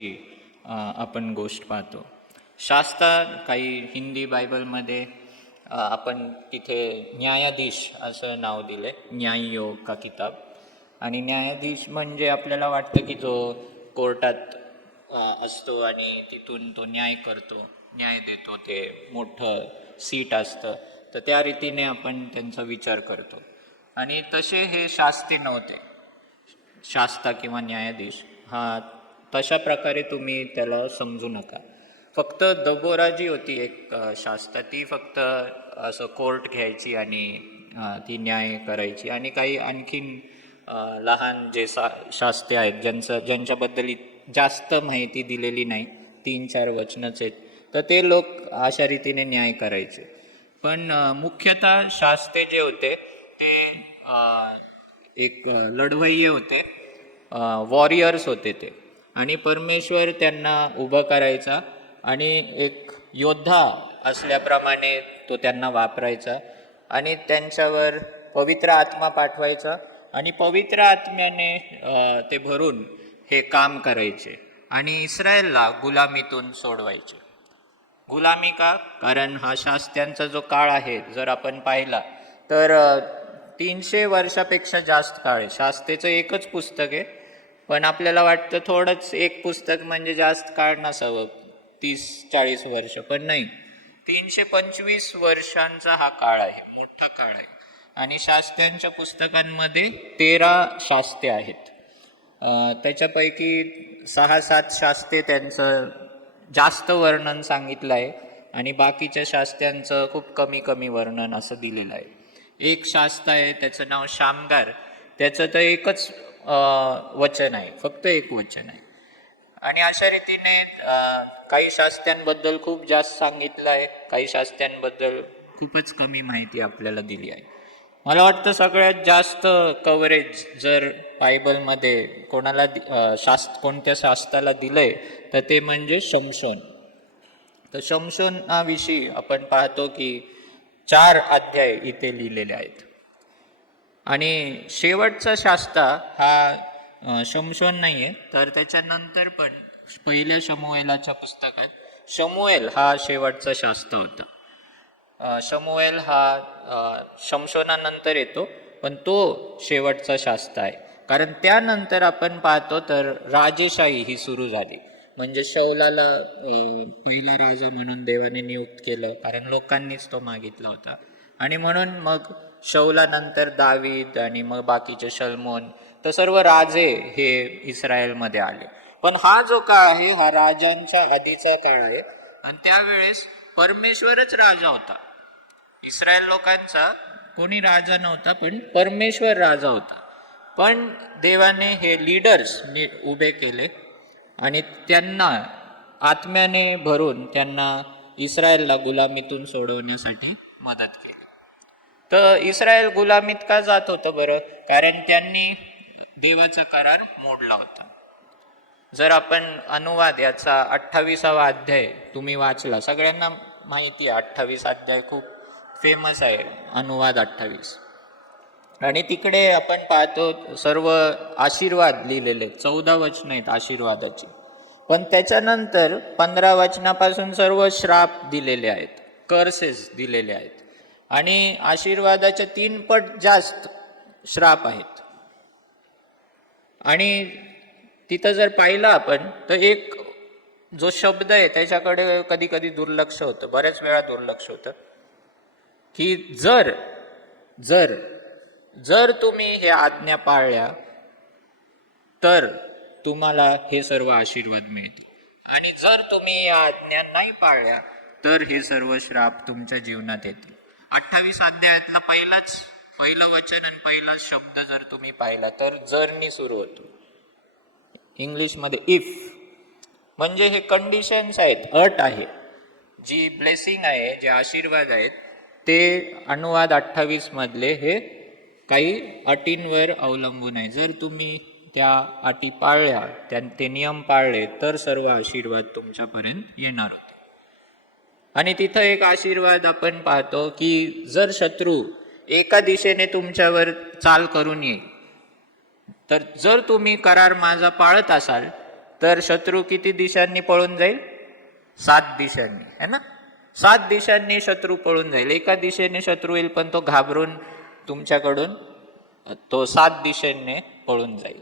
की आपण गोष्ट पाहतो. शास्ता काही हिंदी बायबलमध्ये आपण तिथे न्यायाधीश असं नाव दिले, न्याययोग का किताब. आणि न्यायाधीश म्हणजे आपल्याला वाटतं की जो कोर्टात असतो आणि तिथून तो न्याय करतो, न्याय देतो, ते मोठं सीट असतं. तर त्या रीतीने आपण त्यांचा विचार करतो. आणि तसे हे शास्त्री नव्हते. शास्ता किंवा न्यायाधीश हा तशा प्रकारे तुम्ही त्याला समजू नका. फक्त दबोरा जी होती एक शास्ता, ती फक्त असं कोर्ट घ्यायची आणि ती न्याय करायची. आणि काही आणखीन लहान जे शास्ते आहेत ज्यांच्याबद्दल जास्त माहिती दिलेली नाही, 3-4 वचनच आहेत, तर ते लोक अशा रीतीने न्याय करायचे. पण मुख्यतः शास्ते जे होते ते एक लढवय्ये होते, वॉरियर्स होते ते. आणि परमेश्वर त्यांना उभं करायचा आणि एक योद्धा असल्याप्रमाणे तो त्यांना वापरायचा आणि त्यांच्यावर पवित्र आत्मा पाठवायचा आणि पवित्र आत्म्याने ते भरून हे काम करायचे आणि इस्रायलला गुलामीतून सोडवायचे. गुलामी का? कारण हा शास्त्यांचा जो काळ आहे जर आपण पाहिला तर 300 वर्षापेक्षा जास्त काळ आहे. शास्त्रेचं एकच पुस्तक आहे, पण आपल्याला वाटतं थोडंच एक पुस्तक म्हणजे जास्त काळ नसावं, 30-40 वर्ष, पण नाही, 325 वर्षांचा हा काळ आहे, मोठा काळ आहे. आणि शास्त्यांच्या पुस्तकांमध्ये 13 शास्ते आहेत. त्याच्यापैकी 6-7 शास्ते त्यांचं जास्त वर्णन सांगितलं आहे आणि बाकीच्या शास्त्यांचं खूप कमी कमी वर्णन असं दिलेलं आहे. एक शास्त्र आहे, त्याचं नाव शामगार. त्याचं तर एकच वचन आहे, फक्त एक वचन आहे. आणि अशा रीतीने काही शास्त्यांबद्दल खूप जास्त सांगितलं आहे, काही शास्त्यांबद्दल खूपच कमी माहिती आपल्याला दिली आहे. मला वाटतं सगळ्यात जास्त कव्हरेज जर बायबलमध्ये कोणाला कोणत्या शास्त्राला दिलंय तर ते म्हणजे शमशोन. तर शमशोनाविषयी आपण पाहतो की 4 अध्याय इथे लिहिलेले आहेत. आणि शेवटचा शास्ता हा शमशोन नाही आहे, तर त्याच्यानंतर पण पहिल्या शमूएलाच्या पुस्तकात शमूएल हा शेवटचा शास्ता होता. शमूएल हा शमशोनानंतर येतो, पण तो शेवटचा शास्ता आहे. कारण त्यानंतर आपण पाहतो तर राजेशाही ही सुरू झाली. म्हणजे शौलाला पहिला राजा म्हणून देवाने नियुक्त केलं, कारण लोकांनीच तो मागितला होता. आणि म्हणून मग शौलानंतर दावीद आणि मग बाकीचे शल्मोन, तर सर्व राजे हे इस्रायलमध्ये आले. पण हा जो काळ आहे हा राजांच्या आधीचा काळ आहे आणि त्यावेळेस परमेश्वरच राजा होता. इस्रायल लोकांचा कोणी राजा नव्हता, पण परमेश्वर राजा होता. पण देवाने हे लीडर्स उभे केले आणि त्यांना आत्म्याने भरून त्यांना इस्रायलला गुलामीतून सोडवण्यासाठी मदत केली. तर इस्रायल गुलामीत का जात होतं बरं? कारण त्यांनी देवाचा करार मोडला होता. जर आपण अनुवाद याचा 28वा अध्याय तुम्ही वाचला, सगळ्यांना माहिती आहे 28 अध्याय खूप फेमस आहे, अनुवाद 28. आणि तिकडे आपण पाहतो सर्व आशीर्वाद लिहिलेले, 14 वचन आहेत आशीर्वादाची. पण त्याच्यानंतर 15 वचनापासून सर्व श्राप दिलेले आहेत, कर्सेस दिलेले आहेत. आणि आशीर्वादाच्या 3 पट जास्त श्राप आहेत. आणि तिथं जर पाहिलं आपण तर एक जो शब्द आहे त्याच्याकडे कधी कधी दुर्लक्ष होतं, बऱ्याच वेळा दुर्लक्ष होतं, की जर जर जर तुम्ही हे आज्ञा पाळल्या तर तुम्हाला हे सर्व आशीर्वाद मिळतील, आणि जर तुम्ही या आज्ञा नाही पाळल्या तर हे सर्व श्राप तुमच्या जीवनात येतील. 28 अध्यायातला पहिलं वचन आणि पहिला शब्द जर तुम्ही पाहिला तर जरनी सुरू होतो, इंग्लिशमध्ये इफ. म्हणजे हे कंडिशन्स आहेत, अट आहे. जी ब्लेसिंग आहे, जे आशीर्वाद आहेत, ते अनुवाद 28 मधले हे काही अटींवर अवलंबून आहे. जर तुम्ही त्या अटी पाळल्या, ते नियम पाळले तर सर्व आशीर्वाद तुमच्यापर्यंत येणार होते. आणि तिथं एक आशीर्वाद आपण पाहतो की जर शत्रू एका दिशेने तुमच्यावर चाल करून येईल, तर जर तुम्ही करार माझा पाळत असाल तर शत्रू किती दिशांनी पळून जाईल? 7 दिशांनी, है ना? 7 दिशांनी शत्रू पळून जाईल. एका दिशेने शत्रू येईल पण तो घाबरून तुमच्याकडून तो 7 दिशेने पळून जाईल.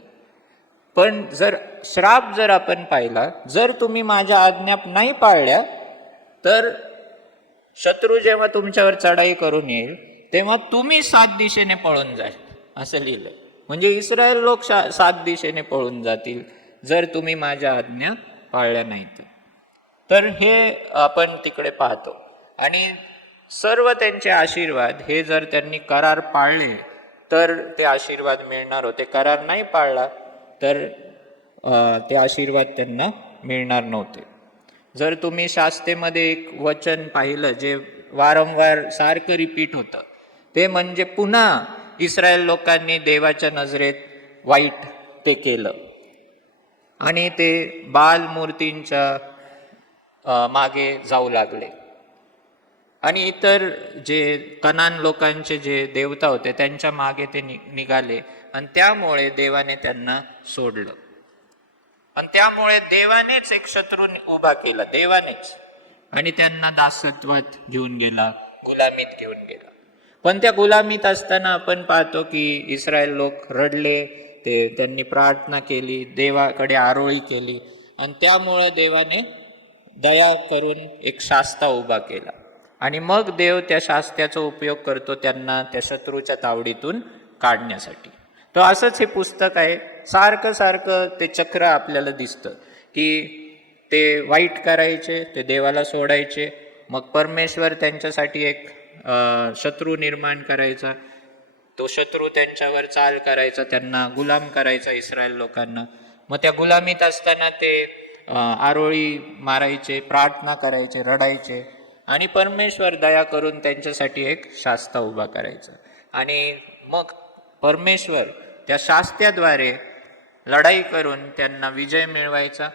पण श्राप जर आपण पाहिला, जर तुम्ही माझ्या आज्ञा नाही पाळल्या तर शत्रू जेव्हा तुमच्यावर चढाई करून येईल तेव्हा तुम्ही 7 दिशेने पळून जाल, असं लिहिलं. म्हणजे इस्रायल लोक 7 दिशेने पळून जातील जर तुम्ही माझ्या आज्ञा पाळल्या नाहीत. तर हे आपण तिकडे पाहतो. आणि सर्व त्यांचे आशीर्वाद हे जर त्यांनी करार पाळले तर ते आशीर्वाद मिळणार होते. करार नाही पाळला तर ते आशीर्वाद त्यांना मिळणार नव्हते. जर तुम्ही शास्त्रेमध्ये एक वचन पाहिलं जे वारंवार सारखं रिपीट होतं, ते म्हणजे पुन्हा इस्रायल लोकांनी देवाच्या नजरेत वाईट ते केलं आणि ते बाल मूर्तींच्या मागे जाऊ लागले आणि इतर जे कनान लोकांचे जे देवता होते त्यांच्या मागे ते निघाले आणि त्यामुळे देवाने त्यांना सोडलं. आणि त्यामुळे देवानेच एक शत्रू उभा केला, देवानेच, आणि त्यांना दासत्वात घेऊन गेला, गुलामीत घेऊन गेला. पण त्या गुलामीत असताना आपण पाहतो की इस्रायल लोक रडले, त्यांनी प्रार्थना केली, देवाकडे आरोळी केली आणि त्यामुळे देवाने दया करून एक शास्ता उभा केला. आणि मग देव त्या शास्त्याचा उपयोग करतो त्यांना त्या शत्रूच्या तावडीतून काढण्यासाठी. तर असंच हे पुस्तक आहे. सारखं सारखं ते चक्र आपल्याला दिसतं की ते वाईट करायचे, ते देवाला सोडायचे, मग परमेश्वर त्यांच्यासाठी एक शत्रू निर्माण करायचा, तो शत्रू त्यांच्यावर चाल करायचा, त्यांना गुलाम करायचा इस्रायल लोकांना. मग त्या गुलामीत असताना ते आरोळी मारायचे, प्रार्थना करायचे, रडायचे आणि परमेश्वर दया करून त्यांच्यासाठी एक शास्ता उभा करायचा. आणि मग परमेश्वर त्या शास्त्याद्वारे लढाई करून त्यांना विजय मिळवायचा,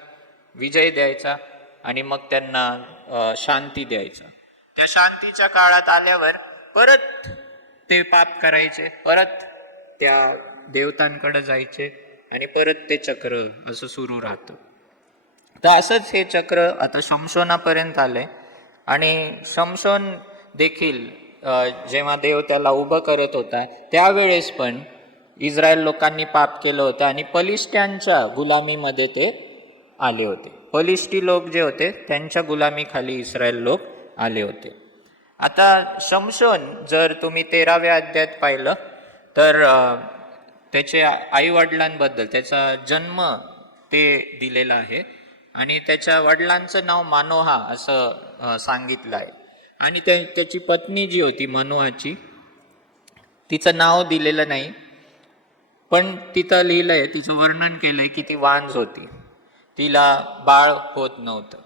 विजय द्यायचा आणि मग त्यांना शांती द्यायचा. त्या शांतीच्या काळात आल्यावर परत ते पाप करायचे, परत त्या देवतांकडे जायचे आणि परत ते चक्र असं सुरू राहतं. तर असंच हे चक्र आता शमशोनापर्यंत आलंय. आणि शमशोन देखील जेव्हा देव त्याला उभं करत होता त्यावेळेस पण इस्रायल लोकांनी पाप केलं होतं आणि पलिष्ट्यांच्या गुलामीमध्ये ते आले होते. पलिष्टी लोक जे होते त्यांच्या गुलामीखाली इस्रायल लोक आले होते. आता शमशोन जर तुम्ही 13व्या अध्यायात पाहिलं तर त्याचे आईवडिलांबद्दल त्याचा जन्म ते दिलेला आहे आणि त्याच्या वडिलांचं नाव मानोहा असं सांगितलं आहे. आणि त्याची पत्नी जी होती मनोहाची, तिचं नाव दिलेलं नाही, पण तिथं लिहिलंय, तिचं वर्णन केलंय की ती वांझ होती, तिला बाळ होत नव्हतं.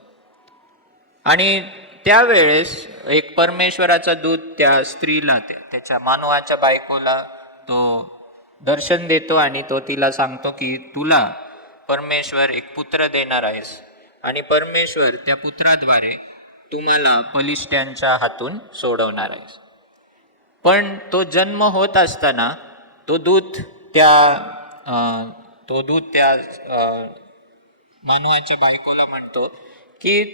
आणि त्यावेळेस एक परमेश्वराचा दूत त्या स्त्रीला, त्याच्या मानवाच्या बायकोला तो दर्शन देतो आणि तो तिला सांगतो की तुला परमेश्वर एक पुत्र देणार आहेस आणि परमेश्वर त्या पुत्राद्वारे तुम्हाला पलिष्ट्यांच्या हातून सोडवणार आहेस. पण तो जन्म होत असताना तो दूत त्या मानवाच्या बायकोला म्हणतो की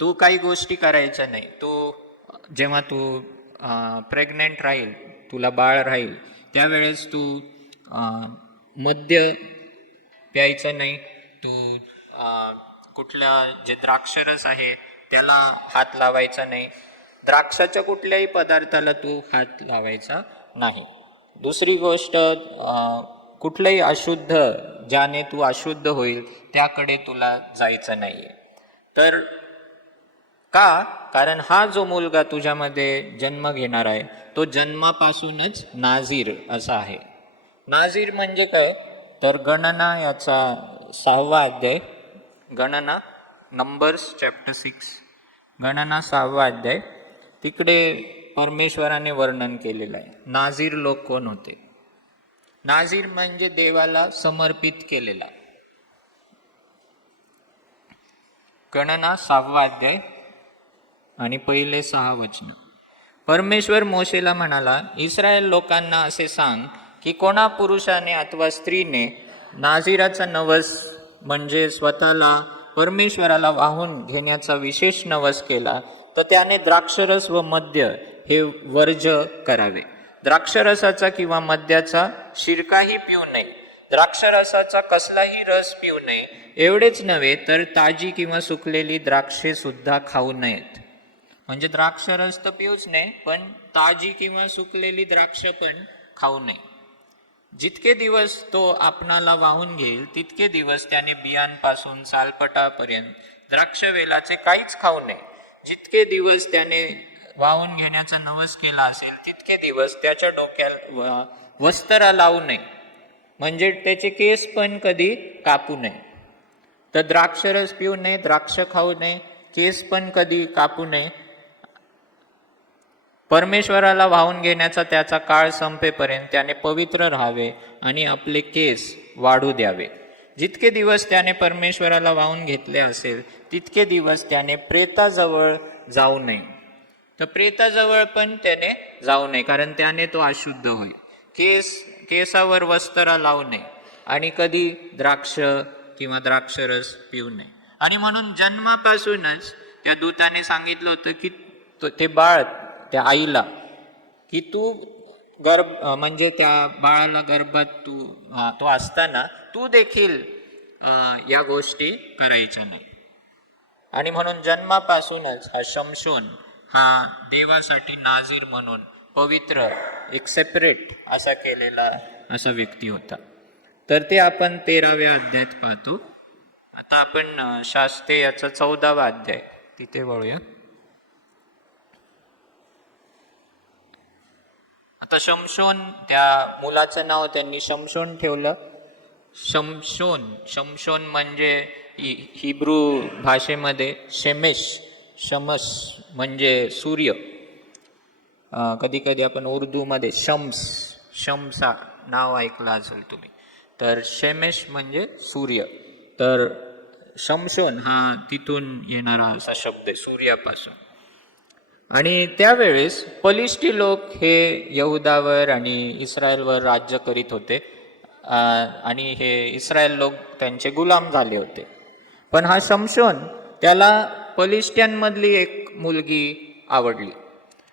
तू काही गोष्टी करायच्या नाही, जेव्हा तू प्रेग्नेंट राहील, तुला बाळ राहील, त्यावेळेस तू मद्य प्यायचं नाही, तू कुठल्या जे द्राक्षरस आहे त्याला हात लावायचा नाही, द्राक्षाच्या कुठल्याही पदार्थाला तू हात लावायचा नाही. दुसरी गोष्ट, कुठलंही अशुद्ध, ज्याने तू अशुद्ध होईल त्याकडे तुला जायचं नाहीये. तर का? कारण हा जो मुलगा तुझ्यामध्ये जन्म घेणार आहे तो जन्मापासूनच नाझीर असा आहे. नाझीर म्हणजे काय? तर गणना याचा 6वा अध्याय, गणना नंबर्स चॅप्टर 6, गणना 6वा अध्याय, तिकडे परमेश्वराने वर्णन केलेलं आहे. नाझीर लोक कोण होते? नाझीर म्हणजे देवाला समर्पित केलेला. गणना 6वा अध्याय आणि पहिले 6 वचन. परमेश्वर मोशेला म्हणाला, इस्रायल लोकांना असे सांग की कोणा पुरुषाने अथवा स्त्रीने नाझिराचा नवस म्हणजे स्वतःला परमेश्वराला वाहून घेण्याचा विशेष नवस केला तर त्याने द्राक्षरस व मद्य हे वर्ज करावे. द्राक्षरसाचा किंवा मद्याचा शिरकाही पिऊ नये, द्राक्षरसाचा कसलाही रस पिऊ नये. एवढेच नव्हे तर ताजी किंवा सुकलेली द्राक्षे सुद्धा खाऊ नयेत. म्हणजे द्राक्षरस तर पिऊच नये, पण ताजी किंवा सुकलेली द्राक्ष पण खाऊ नये. जितके दिवस तो आपणाला वाहून घेईल तितके दिवस त्याने बियांपासून सालपटापर्यंत द्राक्षवेलाचे काहीच खाऊ नये. जितके दिवस त्याने वाहून घेण्याचा नवस केला असेल तितके दिवस त्याच्या डोक्याला वस्त्रा लावू नये, म्हणजे त्याचे केस पण कधी कापू नये. तर द्राक्षरस पिऊ नये, द्राक्ष खाऊ नये, केस पण कधी कापू नये. परमेश्वराला वाहून घेण्याचा त्याचा काळ संपेपर्यंत त्याने पवित्र राहावे आणि आपले केस वाढू द्यावे. जितके दिवस त्याने परमेश्वराला वाहून घेतले असेल तितके दिवस त्याने प्रेताजवळ जाऊ नये. तर प्रेताजवळ पण त्याने जाऊ नये, कारण त्याने तो अशुद्ध होईल. केसावर वस्त्र लावू नये आणि कधी द्राक्ष किंवा द्राक्षरस पिऊ नये. आणि म्हणून जन्मापासूनच त्या दूताने सांगितलं होतं की ते बाळ त्या आईला की तू म्हणजे त्या बाळाला गर्भात तो असताना तू देखील या गोष्टी करायच्या नाही. आणि म्हणून जन्मापासूनच हा शमशोन हा देवासाठी नाझीर म्हणून पवित्र एक सेपरेट असा केलेला असा व्यक्ती होता. तर ते आपण 13व्या अध्यायात पाहतो. आता आपण शास्त्रे याचा 14वा अध्याय तिथे वळूया. आता शमशोन, त्या मुलाचं नाव त्यांनी शमशोन ठेवलं. शमशोन म्हणजे हिब्रू भाषेमध्ये शमस म्हणजे सूर्य. कधी कधी आपण उर्दूमध्ये शमसा नाव ऐकलं असेल तुम्ही. तर शेमेश म्हणजे सूर्य. तर शमशोन हा तिथून येणारा असा शब्द आहे, सूर्यापासून. आणि त्यावेळेस पलिष्टी लोक हे यहुदावर आणि इस्रायलवर राज्य करीत होते आणि हे इस्रायल लोक त्यांचे गुलाम झाले होते. पण हा शमशोन त्याला पलिष्ट्यांमधली एक मुलगी आवडली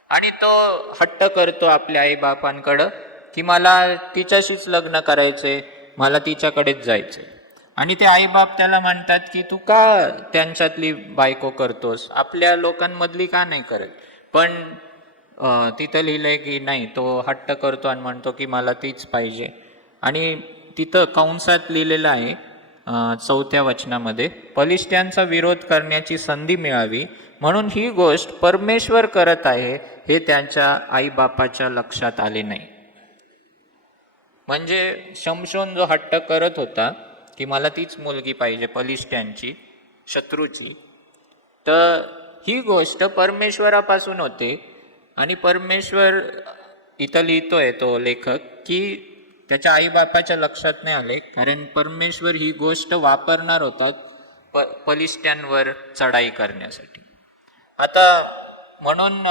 आणि तो हट्ट करतो आपल्या आईबापांकडं की मला तिच्याशीच लग्न करायचे, मला तिच्याकडेच जायचे. आणि ते आईबाप त्याला म्हणतात की तू का त्यांच्यातली बायको करतोस, आपल्या लोकांमधली का नाही करत. पण तिथं लिहिलंय की नाही, तो हट्ट करतो आणि म्हणतो की मला तीच पाहिजे. आणि तिथं कंसात लिहिलेलं आहे 4थ्या वचनामध्ये, पलिष्ट्यांचा विरोध करण्याची संधी मिळावी म्हणून ही गोष्ट परमेश्वर करत आहे हे त्यांच्या आईबापाच्या लक्षात आले नाही. म्हणजे शमशोन जो हट्ट करत होता की मला तीच मुलगी पाहिजे पलिष्ट्यांची, शत्रूची, तर ही गोष्ट परमेश्वरापासून होते. आणि परमेश्वर इथं लिहितोय तो लेखक की त्याच्या आईबापाच्या लक्षात नाही आले, कारण परमेश्वर ही गोष्ट वापरणार होता पलिष्ट्यांवर चढाई करण्यासाठी. आता म्हणून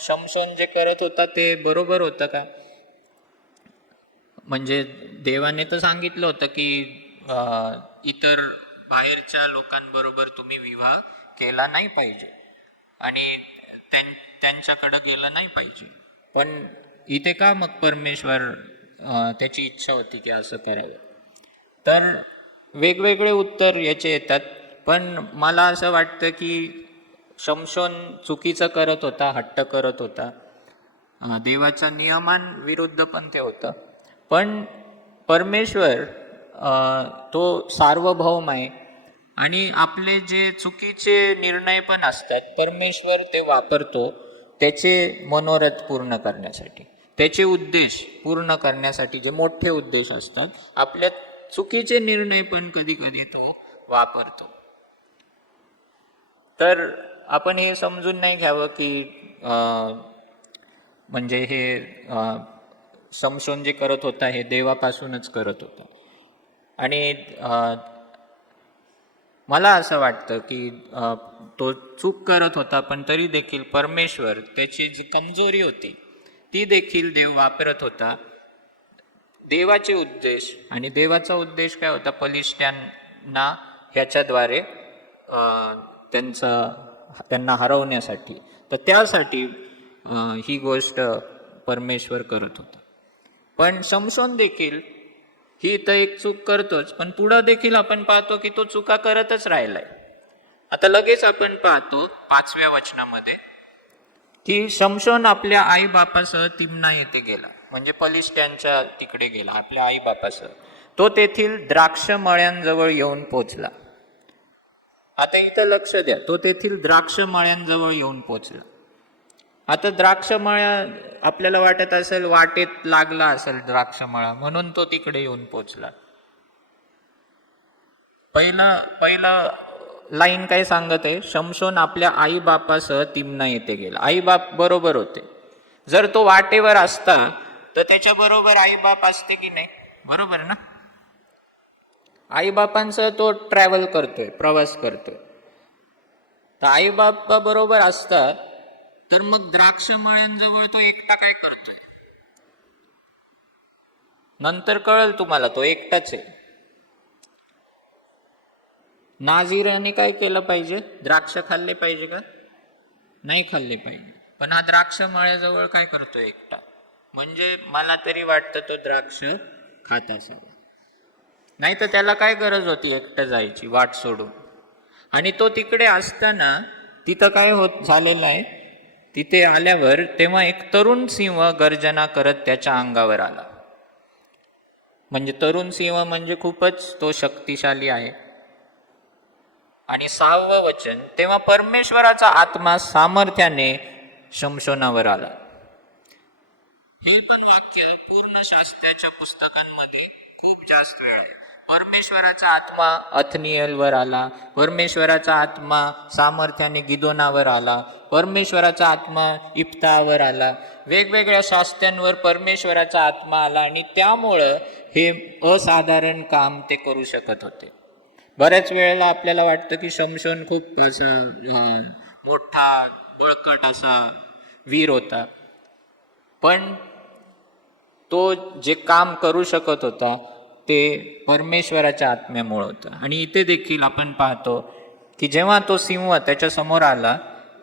शमशोन जे करत होता ते बरोबर होतं का? म्हणजे देवाने तर सांगितलं होतं की इतर बाहेरच्या लोकांबरोबर तुम्ही विवाह केला नाही पाहिजे आणि त्यांच्याकडं गेलं नाही पाहिजे. पण इथे का मग परमेश्वर त्याची इच्छा होती की असं करावं? तर वेगवेगळे उत्तर याचे येतात. पण मला असं वाटतं की शमशोन चुकीचं करत होता, हट्ट करत होता, देवाच्या नियमांविरुद्ध पण ते होतं. पण परमेश्वर तो सार्वभौम आहे आणि आपले जे चुकीचे निर्णय पण असतात परमेश्वर ते वापरतो त्याचे मनोरथ पूर्ण करण्यासाठी, त्याचे उद्देश पूर्ण करण्यासाठी. जे मोठे उद्देश असतात, आपल्या चुकीचे निर्णय पण कधी कधी तो वापरतो. तर आपण हे समजून नाही घ्यावं की म्हणजे हे शमशोन जे करत होता हे देवापासूनच करत होता. आणि मला असं वाटतं की तो चूक करत होता, पण तरी देखील परमेश्वर त्याची जी कमजोरी होती ती देखील देव वापरत होता देवाचे उद्देश, आणि देवाचा उद्देश काय होता? बलिष्ठांना ह्याच्याद्वारे त्यांना हरवण्यासाठी. तर त्यासाठी ही गोष्ट परमेश्वर करत होता. पण शमशोन देखील ही तर एक चूक करतोच, पण पुढं देखील आपण पाहतो की तो चुका करतच राहिलाय. आता लगेच आपण पाहतो 5व्या वचनामध्ये की शमशोन आपल्या आई बापासह तिम्ना येथे गेला, म्हणजे पलिष्ठ्यांच्या तिकडे गेला आपल्या आई बापासह. तो तेथील द्राक्ष मळ्यांजवळ येऊन पोचला. आता इथं लक्ष द्या, तो तेथील द्राक्ष मळ्यांजवळ येऊन पोचला. आता द्राक्षमळा आपल्याला वाटत असेल वाटेत लागला असेल द्राक्षमळा, म्हणून तो तिकडे येऊन पोचला. पहिला लाईन काय सांगत आहे? शमशोन आपल्या आई बापासह तिम्ना येथे गेला. आई बाप बरोबर होते. जर तो वाटेवर असता तर त्याच्या बरोबर आई बाप असते की नाही? बरोबर ना? आई बापांसह तो ट्रॅव्हल करतोय, प्रवास करतोय. तर आई बापा बरोबर असतात, तर मग द्राक्ष मळ्यांजवळ तो एकटा काय करतोय? नंतर कळेल तुम्हाला, तो एकटाच आहे. नाझीराने काय केलं पाहिजे? द्राक्ष खाल्ले पाहिजे का? नाही खाल्ले पाहिजे. पण हा द्राक्ष मळ्याजवळ काय करतोय? एकटा. म्हणजे मला तरी वाटतं तो द्राक्ष खात असावा. नाही तर त्याला काय गरज होती एकटं जायची वाट सोडून? आणि तो तिकडे असताना तिथं काय होत झालेलं आहे? तिथे आल्यावर तेव्हा एक तरुण सिंह गर्जना करत त्याच्या अंगावर आला. म्हणजे तरुण सिंह म्हणजे खूपच तो शक्तिशाली आहे. आणि 6वं वचन, तेव्हा परमेश्वराचा आत्मा सामर्थ्याने शमशोनावर आला. हे पण वाक्य पूर्ण शास्त्राच्या पुस्तकांमध्ये खूप जास्त वेळ आहे. परमेश्वराचा आत्मा अथनिएलवर आला, परमेश्वराचा आत्मा सामर्थ्याने गिदोनावर आला, परमेश्वराचा आत्मा इप्तावर आला. वेगवेगळ्या शास्त्रांवर परमेश्वराचा आत्मा आला आणि त्यामुळं हे असाधारण काम ते करू शकत होते. बऱ्याच वेळेला आपल्याला वाटतं की शमशोन खूप असा मोठा बळकट असा वीर होता, पण तो जे काम करू शकत होता ते परमेश्वराच्या आत्म्यामुळे होतं. आणि इथे देखील आपण पाहतो की जेव्हा तो सिंह त्याच्या समोर आला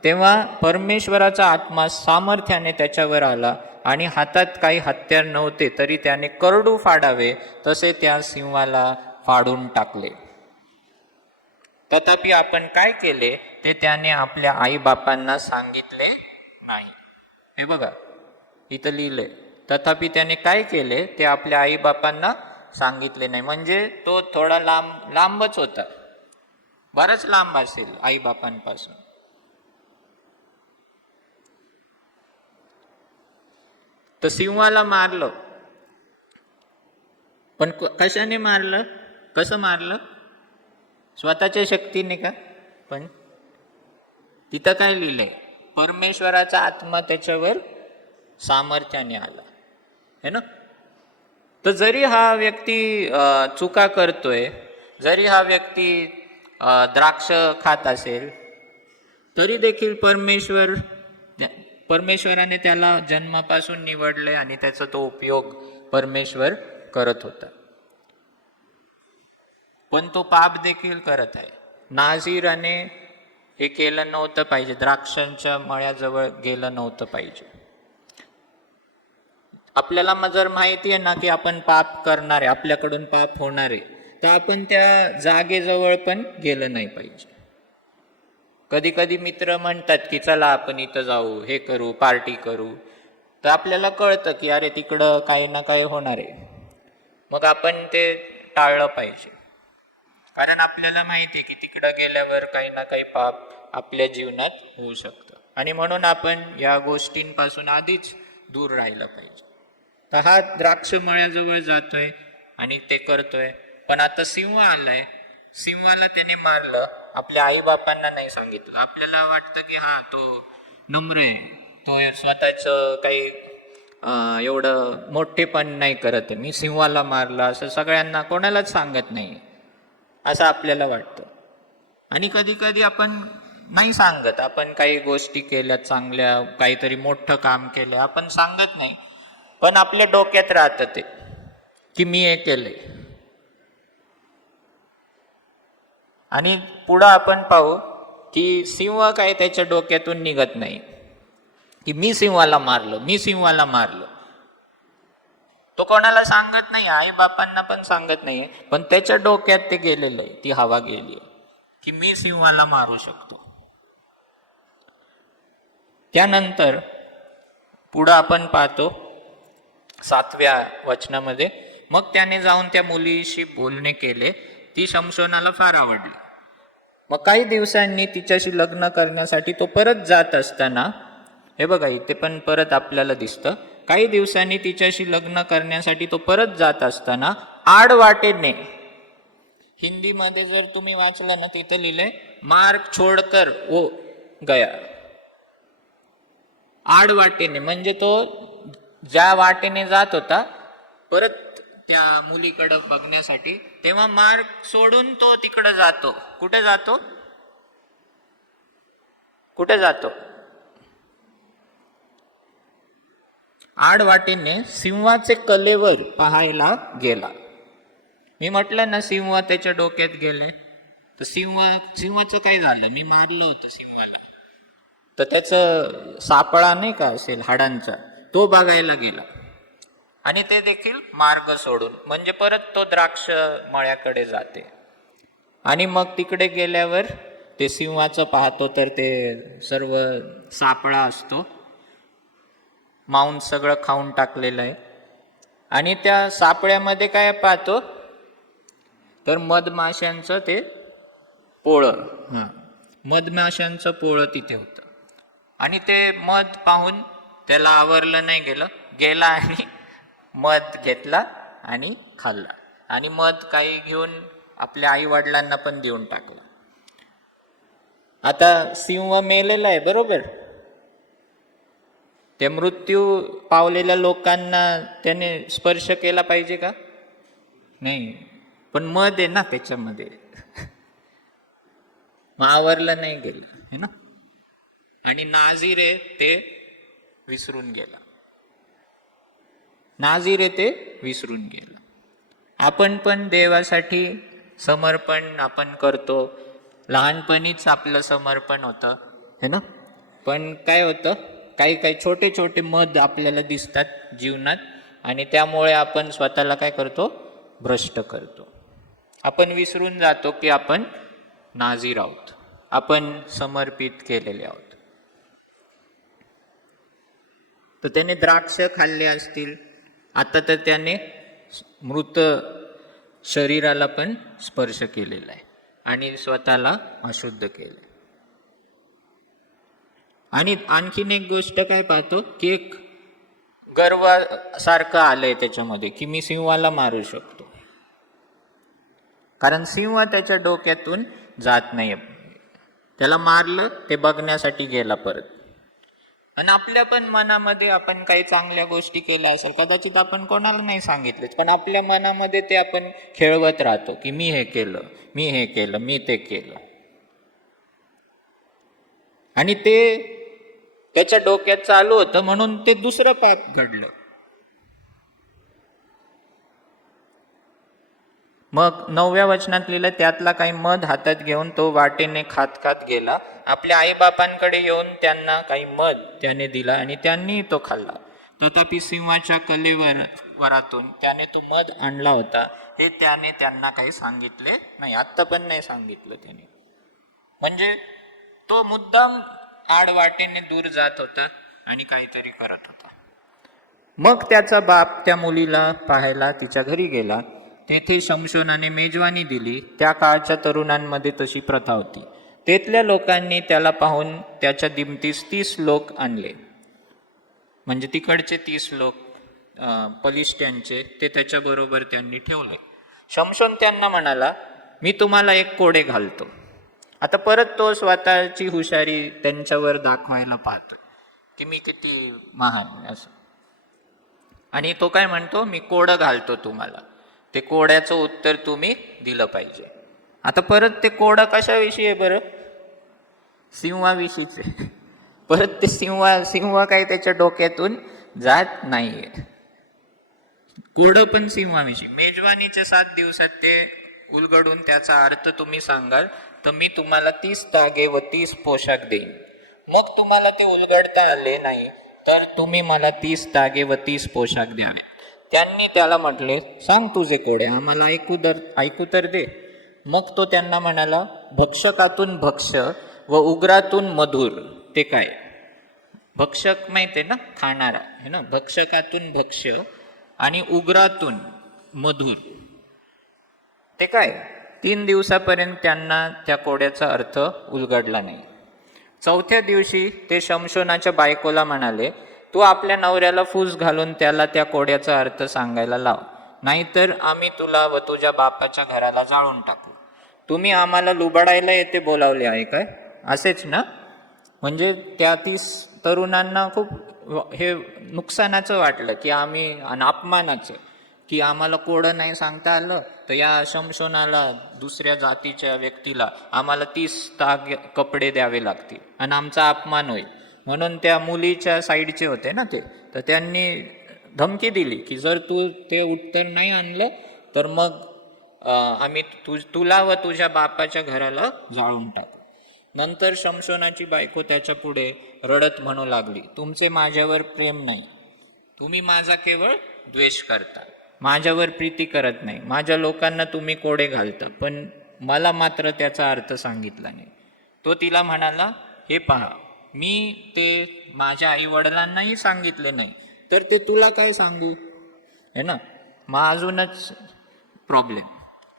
तेव्हा परमेश्वराचा आत्मा सामर्थ्याने त्याच्यावर आला आणि हातात काही हत्यार नव्हते तरी त्याने करडू फाडावे तसे त्या सिंहाला फाडून टाकले. तथापि आपण काय केले ते त्याने आपल्या आई बापांना सांगितले नाही. हे बघा इथं लिहिलंय, तथापि त्याने काय केले ते आपल्या आई बापांना सांगितले नाही. म्हणजे तो थोडा लांबच होता, बराच लांब असेल आई बापांपासून. तर सिंहाला मारलं, पण कशाने मारलं? कसं मारलं? स्वतःच्या शक्तीने का? पण तिथं काय लिहिलंय? परमेश्वराचा आत्मा त्याच्यावर सामर्थ्याने आला, है ना? तर जरी हा व्यक्ती चुका करतोय, जरी हा व्यक्ती द्राक्ष खात असेल, तरी देखील परमेश्वराने त्याला जन्मापासून निवडले आणि त्याचा तो उपयोग परमेश्वर करत होता. पण तो पाप देखील करत आहे. नाझीराने हे केलं नव्हतं पाहिजे, द्राक्षांच्या मळ्याजवळ गेलं नव्हतं पाहिजे. आपल्याला जर माहिती आहे ना की आपण पाप करणार आहे, आपल्याकडून पाप होणार आहे, तर आपण त्या जागेजवळ पण गेलं नाही पाहिजे. कधी कधी मित्र म्हणतात की चला आपण इथं जाऊ, हे करू, पार्टी करू, तर आपल्याला कळतं की अरे तिकडं काही ना काही होणार आहे, मग आपण ते टाळलं पाहिजे. कारण आपल्याला माहिती आहे की तिकडं गेल्यावर काही ना काही पाप आपल्या जीवनात होऊ शकतं आणि म्हणून आपण या गोष्टींपासून आधीच दूर राहिलं पाहिजे. तर हा द्राक्ष मळ्याजवळ जातोय आणि ते करतोय, पण आता सिंह आलाय, सिंहाला त्याने मारलं, आपल्या आई बापांना नाही सांगितलं. आपल्याला वाटतं की हा तो नम्र आहे, तो स्वतःच काही एवढं मोठेपण नाही करत, मी सिंहाला मारलं असं सगळ्यांना कोणालाच सांगत नाही असं आपल्याला वाटतं. आणि कधी कधी आपण नाही सांगत, आपण काही गोष्टी केल्या चांगल्या, काहीतरी मोठं काम केलं आपण सांगत नाही, पण आपल्या डोक्यात राहतं ते. की मी हे केलंय. आणि पुढं आपण पाहू की सिंह काय त्याच्या डोक्यातून निघत नाही की मी सिंहाला मारलं, मी सिंहाला मारलं. तो कोणाला सांगत नाही, आई बापांना पण सांगत नाहीये, पण त्याच्या डोक्यात ते गेलेलं आहे, ती हवा गेली आहे की मी सिंहाला मारू शकतो. त्यानंतर पुढं आपण पाहतो 7व्या वचनामध्ये, मग त्याने जाऊन त्या मुलीशी बोलणे केले, ती शमशोनाला फार आवडली. मग काही दिवसांनी तिच्याशी लग्न करण्यासाठी तो परत जात असताना, हे बघा इथे पण परत आपल्याला दिसतं, काही दिवसांनी तिच्याशी लग्न करण्यासाठी तो परत जात असताना आडवाटेने, हिंदीमध्ये जर तुम्ही वाचलं ना तिथं लिहिलंय मार्ग छोडकर वो गया. आडवाटेने म्हणजे तो ज्या वाटेने जात होता परत त्या मुलीकडे बघण्यासाठी, तेव्हा मार्ग सोडून तो तिकडे जातो. कुठे जातो? कुठे जातो? आडवाटेने सिंहाचे कलेवर पाहायला गेला. मी म्हटलं ना सिंह त्याच्या डोक्यात गेले, तर सिंहाचं काय झालं? मी मारलं होतं सिंहाला, तर त्याचं सापळा नाही का असेल हाडांचा, तो बघायला गेला. आणि ते देखील मार्ग सोडून, म्हणजे परत तो द्राक्ष मळ्याकडे जाते. आणि मग तिकडे गेल्यावर ते सिंहाचं पाहतो तर ते सर्व सापळा असतो, मांस सगळं खाऊन टाकलेलं आहे. आणि त्या सापळ्यामध्ये काय पाहतो तर मधमाशांचं ते पोळं, मधमाशांचं पोळं तिथे होतं. आणि ते मध पाहून त्याला आवरलं नाही गेला आणि मध घेतला आणि खाल्ला. आणि मध काही घेऊन आपल्या आई वडिलांना पण देऊन टाकला. आता सिंह मेलेला आहे बरोबर, ते मृत्यू पावलेल्या लोकांना त्याने स्पर्श केला पाहिजे का? नाही, पण मध आहे ना त्याच्यामध्ये, मग आवरलं नाही गेलं है ना. आणि नाझीर आहे ते विसरून गेला, नाझीर आहे ते विसरून गेला. आपण पण देवासाठी समर्पण आपण करतो, लहानपणीच आपलं समर्पण होतं है ना. पण काय होतं, काही काही छोटे छोटे मध आपल्याला दिसतात जीवनात, आणि त्यामुळे आपण स्वतःला काय करतो, भ्रष्ट करतो. आपण विसरून जातो की आपण नाझीर आहोत, आपण समर्पित केलेले आहोत. तर त्याने द्राक्ष खाल्ले असतील, आता तर त्याने मृत शरीराला पण स्पर्श केलेला आहे आणि स्वतःला अशुद्ध केले. आणि आणखीन एक गोष्ट काय पाहतो की एक गर्वासारखं आलंय त्याच्यामध्ये की मी सिंहाला मारू शकतो, कारण सिंह त्याच्या डोक्यातून जात नाही. त्याला मारलं, ते बघण्यासाठी गेला परत. आणि आपल्या पण मनामध्ये आपण काही चांगल्या गोष्टी केल्या असेल, कदाचित आपण कोणाला नाही सांगितलेच, पण आपल्या मनामध्ये ते आपण खेळवत राहतो की मी हे केलं, मी हे केलं, मी ते केलं. आणि ते त्याच्या डोक्यात चालू होतं म्हणून ते दुसरं पाप घडलं. मग 9व्या वचनात लिहिलं, त्यातला काही मध हातात घेऊन तो वाटेने खात खात गेला. आपल्या आईबापांकडे येऊन त्यांना काही मध त्याने दिला आणि त्यांनी तो खाल्ला. तथापि सिंहाच्या कलेवरातून त्याने तो मध आणला होता हे त्याने त्यांना काही सांगितले नाही. आत्ता पण नाही सांगितलं त्याने. म्हणजे तो मुद्दाम आडवाटेने दूर जात होता आणि काहीतरी करत होता. मग त्याचा बाप त्या मुलीला पाहायला तिच्या घरी गेला. तेथे शमशोनाने मेजवानी दिली. त्या काळच्या तरुणांमध्ये तशी प्रथा होती. तेथल्या लोकांनी त्याला पाहून त्याच्या दिमतीस 30 लोक आणले, म्हणजे तिकडचे 30 लोक पलिष्ट्यांचे, ते त्याच्याबरोबर त्यांनी ठेवले. शमशोन त्यांना म्हणाला, मी तुम्हाला एक कोडे घालतो. आता परत तो स्वतःची हुशारी त्यांच्यावर दाखवायला पाहतो की मी किती महान असं. आणि तो काय म्हणतो, मी कोडं घालतो तुम्हाला, ते कोड्याचं उत्तर तुम्ही दिलं पाहिजे. आता परत ते कोडं कशाविषयी आहे बरं? सिंहाविषयीच आहे. परत ते सिंह काय त्याच्या डोक्यातून जात नाहीये. कोडं पण सिंहाविषयी. मेजवानीच्या 7 दिवसात ते उलगडून त्याचा अर्थ तुम्ही सांगाल तर मी तुम्हाला 30 तागे व 30 पोशाख देईन. मग तुम्हाला ते उलगडता आले नाही तर तुम्ही मला 30 तागे व 30 पोशाख द्यावे. त्यांनी त्याला म्हटले, सांग तुझे कोडे, आम्हाला ऐकू तर दे. मग तो त्यांना म्हणाला, भक्षकातून भक्ष्य व उग्रातून मधुर. ते काय? भक्षक माहिती आहे ना, खाणारा है ना. भक्षकातून भक्ष्य आणि उग्रातून मधुर. ते काय? 3 दिवसापर्यंत त्यांना त्या कोड्याचा अर्थ उलगडला नाही. 4थ्या दिवशी ते शमशोनाच्या बायकोला म्हणाले, तू आपल्या नवऱ्याला फूस घालून त्याला त्या कोड्याचा अर्थ सांगायला लाव, नाहीतर आम्ही तुला व तुझ्या बापाच्या घराला जाळून टाकू. तुम्ही आम्हाला लुबाडायला येथे बोलावले आहे काय? असेच ना. म्हणजे त्या 30 तरुणांना खूप हे नुकसानाचं वाटलं की आम्ही, आणि अपमानाचं, की आम्हाला कोडं नाही सांगता आलं तर या शमशोनाला, दुसऱ्या जातीच्या व्यक्तीला आम्हाला 30 ताग कपडे द्यावे लागतील आणि आमचा अपमान होईल. म्हणून त्या मुलीच्या साईडचे होते ना ते, तर त्यांनी धमकी दिली की जर तू ते उत्तर नाही आणलं तर मग आम्ही तुला व तुझ्या बापाच्या घराला जाळून टाकू. नंतर शमशोनाची बायको त्याच्या पुढे रडत म्हणू लागली, तुमचे माझ्यावर प्रेम नाही, तुम्ही माझा केवळ द्वेष करता, माझ्यावर प्रीती करत नाही. माझ्या लोकांना तुम्ही कोडे घालता, पण मला मात्र त्याचा अर्थ सांगितला नाही. तो तिला म्हणाला, हे पहा, मी ते माझ्या आई वडिलांनाही सांगितले नाही तर ते तुला काय सांगू, है ना. मग अजूनच प्रॉब्लेम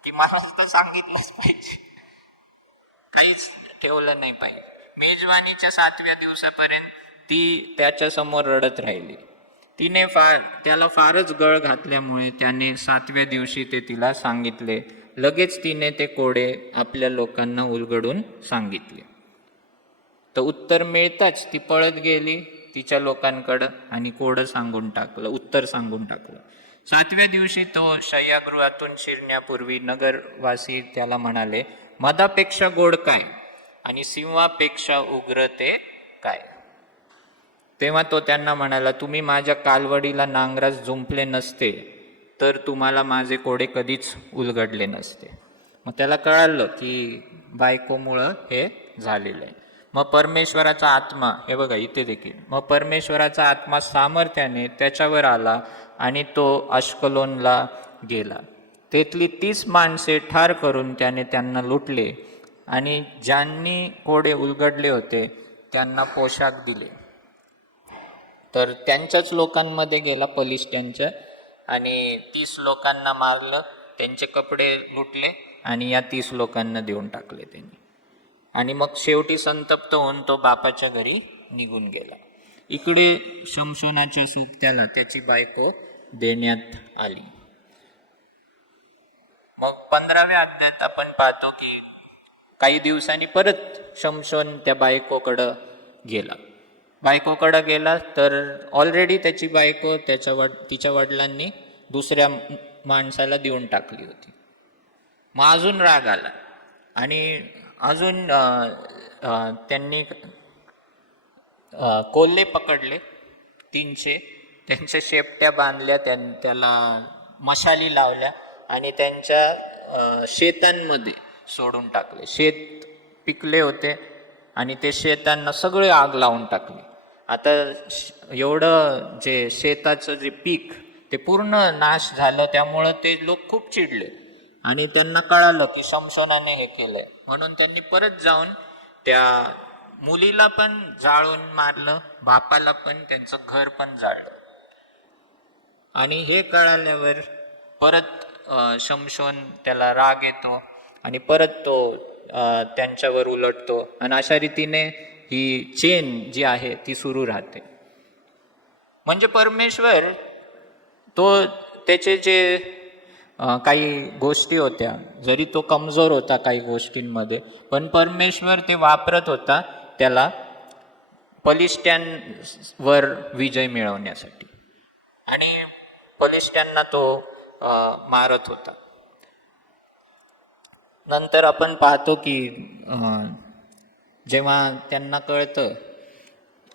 की मला तर सांगितलंच पाहिजे, काहीच ठेवलं नाही पाहिजे. मेजवानीच्या 7व्या दिवसापर्यंत ती त्याच्या समोर रडत राहिली. तिने त्याला फारच गळ घातल्यामुळे त्याने 7व्या दिवशी ते तिला सांगितले. लगेच तिने ते कोडे आपल्या लोकांना उलगडून सांगितले. तर उत्तर मिळताच ती पळत गेली तिच्या लोकांकडं आणि कोडं सांगून टाकलं, उत्तर सांगून टाकलं. 7व्या दिवशी तो शय्यागृहातून शिरण्यापूर्वी नगरवासी त्याला म्हणाले, मधापेक्षा गोड काय आणि सिंहापेक्षा उग्र ते काय? तेव्हा तो त्यांना म्हणाला, तुम्ही माझ्या कालवडीला नांगरास जुंपले नसते तर तुम्हाला माझे कोडे कधीच उलगडले नसते. मग त्याला कळालं की बायकोमुळं हे झालेलं आहे. मग परमेश्वराचा आत्मा, हे बघा इथे देखील, मग परमेश्वराचा आत्मा सामर्थ्याने त्याच्यावर आला आणि तो अश्कलोनला गेला. तेथली 30 माणसे ठार करून त्याने त्यांना लुटले आणि ज्यांनी कोडे उलगडले होते त्यांना पोशाख दिले. तर त्यांच्याच लोकांमध्ये गेला, पलिष्ट्यांच्या, आणि 30 लोकांना मारलं, त्यांचे कपडे लुटले आणि या 30 लोकांना देऊन टाकले त्यांनी. आणि मग शेवटी संतप्त होऊन तो बापाच्या घरी निघून गेला. इकडे शमशोनाच्या सोबत्याला त्याची बायको देण्यात आली. मग 15व्या अध्यायात आपण पाहतो की काही दिवसांनी परत शमशोन त्या बायकोकडं गेला. बायकोकडं गेला तर ऑलरेडी त्याची बायको तिच्या वडिलांनी दुसऱ्या माणसाला देऊन टाकली होती. मग अजून राग आला आणि अजून त्यांनी कोल्हे पकडले 300, त्यांच्या शेपट्या बांधल्या, त्याला मशाली लावल्या आणि त्यांच्या शेतांमध्ये सोडून टाकले. शेत पिकले होते आणि ते शेतांना सगळे आग लावून टाकले. आता एवढं जे शेताचं जे पीक ते पूर्ण नाश झालं, त्यामुळं ते लोक खूप चिडले आणि त्यांना कळालं की शमशोनाने हे केलंय. म्हणून त्यांनी परत जाऊन त्या मुलीला पण जाळून मारलं, बापाला पण, त्यांचं घर पण जाळलं. आणि हे कळाल्यावर परत शमशोन, त्याला राग येतो आणि परत तो त्यांच्यावर उलटतो आणि अशा रीतीने ही चेन जी आहे ती सुरू राहते. म्हणजे परमेश्वर तो त्याचे जे काही गोष्टी होत्या, जरी तो कमजोर होता काही गोष्टींमध्ये, पण परमेश्वर ते वापरत होता त्याला पलिष्ट्यांवर विजय मिळवण्यासाठी आणि पलिष्ट्यांना तो मारत होता. नंतर आपण पाहतो की जेव्हा त्यांना कळतं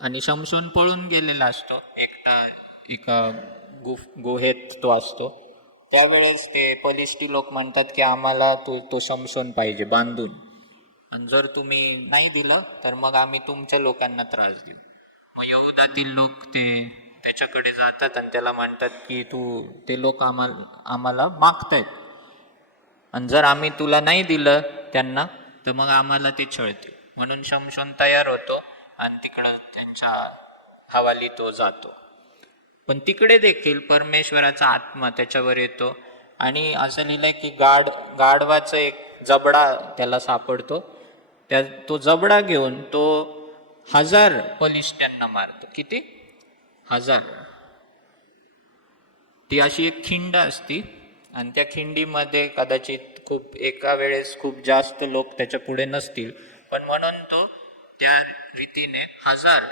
आणि शमशोन पळून गेलेला असतो एकटा एका गुहेत तो असतो. त्यावेळेस ते पलिष्टी लोक म्हणतात की आम्हाला तो शमशोन पाहिजे बांधून, आणि जर तुम्ही नाही दिलं तर मग आम्ही तुमच्या लोकांना त्रास देऊ. मग यहुदातील लोक ते त्याच्याकडे जातात आणि त्याला म्हणतात की ते लोक आम्हाला मागतायत, आणि जर आम्ही तुला नाही दिलं त्यांना तर मग आम्हाला ते छळतील. म्हणून शमशोन तयार होतो आणि तिकडं त्यांच्या हवाली तो जातो. पण तिकडे देखील परमेश्वराचा आत्मा त्याच्यावर येतो, आणि असं लिहिलंय की गाढवाचं एक जबडा त्याला सापडतो. तो जबडा घेऊन तो 1000 पलिष्ट्यांना मारतो. किती? 1000. ती अशी एक खिंड असती, आणि त्या खिंडीमध्ये कदाचित एका वेळेस खूप जास्त लोक त्याच्या पुढे नसतील, पण म्हणून तो त्या रीतीने 1000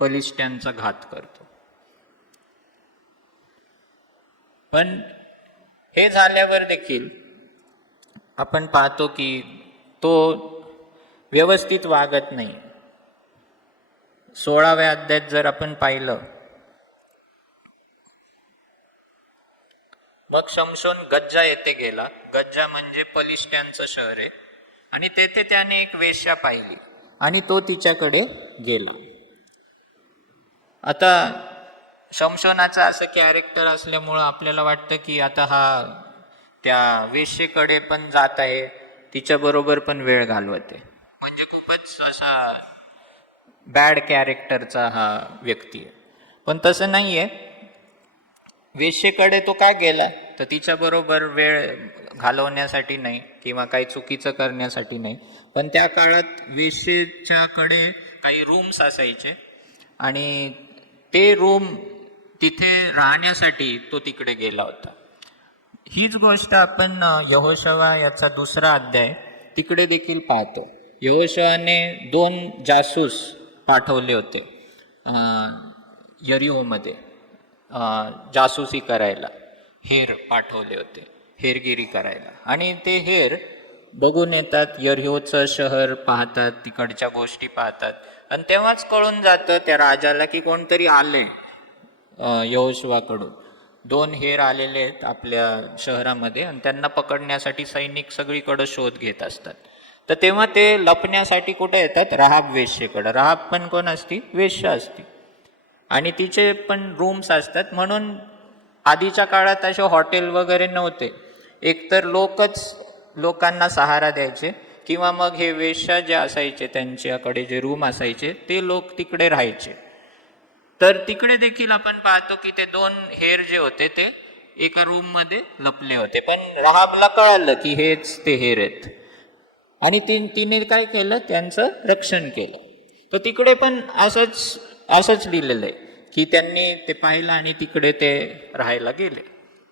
पलिष्ट्यांचा घात करतो. पण हे झाल्यावर देखील आपण पाहतो की तो व्यवस्थित वागत नाही. 16व्या अध्यायात जर आपण पाहिलं, मग शमशोन गज्जा येथे गेला. गज्जा म्हणजे पलिष्ट्यांचं शहर आहे, आणि तेथे त्याने एक वेश्या पाहिली आणि तो तिच्याकडे गेला. आता शमशोनाचं असं कॅरेक्टर असल्यामुळं आपल्याला वाटतं की आता हा त्या वेश्येकडे पण जात आहे, तिच्याबरोबर पण वेळ घालवते, म्हणजे खूपच असा बॅड कॅरेक्टरचा हा व्यक्ती आहे. पण तसं नाही आहे. वेश्येकडे तो का गेला? तर तिच्याबरोबर वेळ घालवण्यासाठी नाही किंवा काही चुकीचं करण्यासाठी नाही, पण त्या काळात वेश्येच्याकडे काही रूम्स असायचे, आणि ते रूम तिथे राहण्यासाठी तो तिकडे गेला होता. हीच गोष्ट आपण यहोशवा याचा 2रा अध्याय तिकडे देखील पाहतो. यहोशवाने 2 जासूस पाठवले होते यरीहोमध्ये जासूसी करायला. हेर पाठवले होते, हेरगिरी करायला, आणि ते हेर बघून येतात, यरीहोचं शहर पाहतात, तिकडच्या गोष्टी पाहतात, आणि तेव्हाच कळून जातं त्या राजाला की कोणतरी आले यहोशवाकडून. 2 हेर आलेले आहेत आपल्या शहरामध्ये, आणि त्यांना पकडण्यासाठी सैनिक सगळीकडे शोध घेत असतात. तर तेव्हा ते लपण्यासाठी कुठे येतात? राहाब वेश्येकडं. राहाब पण कोण असती? वेश्या असती, आणि तिचे पण रूम्स असतात. म्हणून आधीच्या काळात असे हॉटेल वगैरे नव्हते. एकतर लोकांना सहारा द्यायचे, किंवा मग हे वेश्या जे असायचे त्यांच्याकडे जे रूम असायचे ते लोक तिकडे राहायचे. तर तिकडे देखील आपण पाहतो की ते 2 हेर जे होते ते एका रूम मध्ये लपले होते, पण राहाबला कळालं की हेच ते हेर आहेत, आणि तिने काय केलं? त्यांचं रक्षण केलं. तर तिकडे पण असंच लिहिलेलं आहे की त्यांनी ते पाहिलं आणि तिकडे ते राहायला गेले.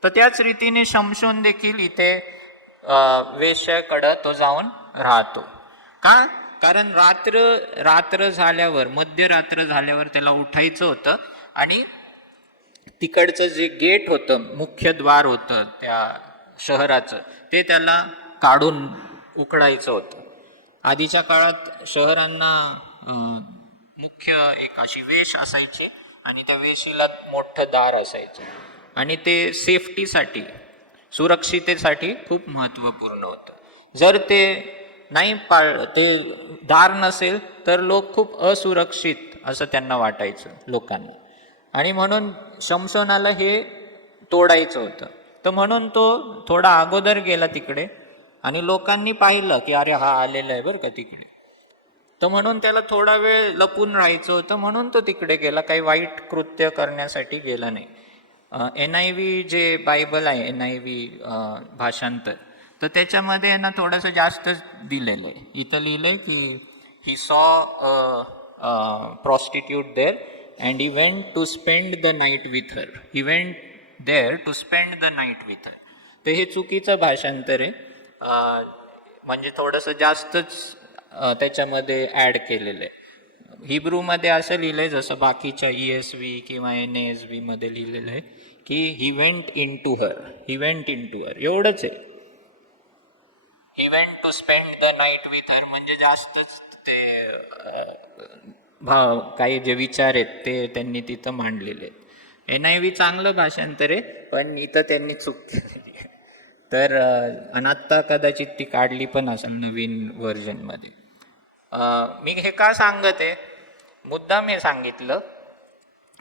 तर त्याच रीतीने शमशोन देखील इथे वेश्याकडं तो जाऊन राहतो. का? कारण रात्र झाल्यावर, मध्यरात्र झाल्यावर त्याला उठायचं होतं, आणि तिकडचं जे गेट होतं, मुख्य द्वार होतं त्या शहराचं, ते त्याला काढून उकडायचं होतं. आधीच्या काळात शहरांना मुख्य एक अशी वेश असायची, आणि त्या वेशीला मोठं दार असायचं, आणि ते सेफ्टीसाठी, सुरक्षितेसाठी खूप महत्त्वपूर्ण होतं. जर ते नाही ते दार नसेल तर लोक खूप असुरक्षित असं त्यांना वाटायचं लोकांना, आणि म्हणून शमशोनाला हे तोडायचं होतं. तर म्हणून तो थोडा अगोदर गेला तिकडे, आणि लोकांनी पाहिलं की अरे हा आलेला आहे बरं का तिकडे, तर म्हणून त्याला थोडा वेळ लपून राहायचं होतं, म्हणून तो तिकडे गेला, काही वाईट कृत्य करण्यासाठी गेला नाही. NIV जे बायबल आहे, NIV भाषांतर, तर त्याच्यामध्ये ना थोडंसं जास्तच दिलेलं आहे. इथं लिहिलंय की he saw prostitute there and he went to spend the night with her. He went there to spend the night with her. तर हे चुकीचं भाषांतर आहे, म्हणजे थोडंसं जास्तच त्याच्यामध्ये ॲड केलेलं आहे. हिब्रूमध्ये असं लिहिलंय, जसं बाकीच्या ESV किंवा NASV मध्ये लिहिलेलं आहे की he went in to her, he went in to her, एवढंच आहे. He went to spend the night with her म्हणजे जास्तच ते काही जे विचार आहेत ते त्यांनी तिथं मांडलेले आहेत. NIV चांगलं भाषांतर आहे, पण इथं त्यांनी चूक केलेली आहे. तर आणि आत्ता कदाचित ती काढली पण असेल नवीन व्हर्जनमध्ये. मी हे का सांगत आहे, मुद्दाम हे सांगितलं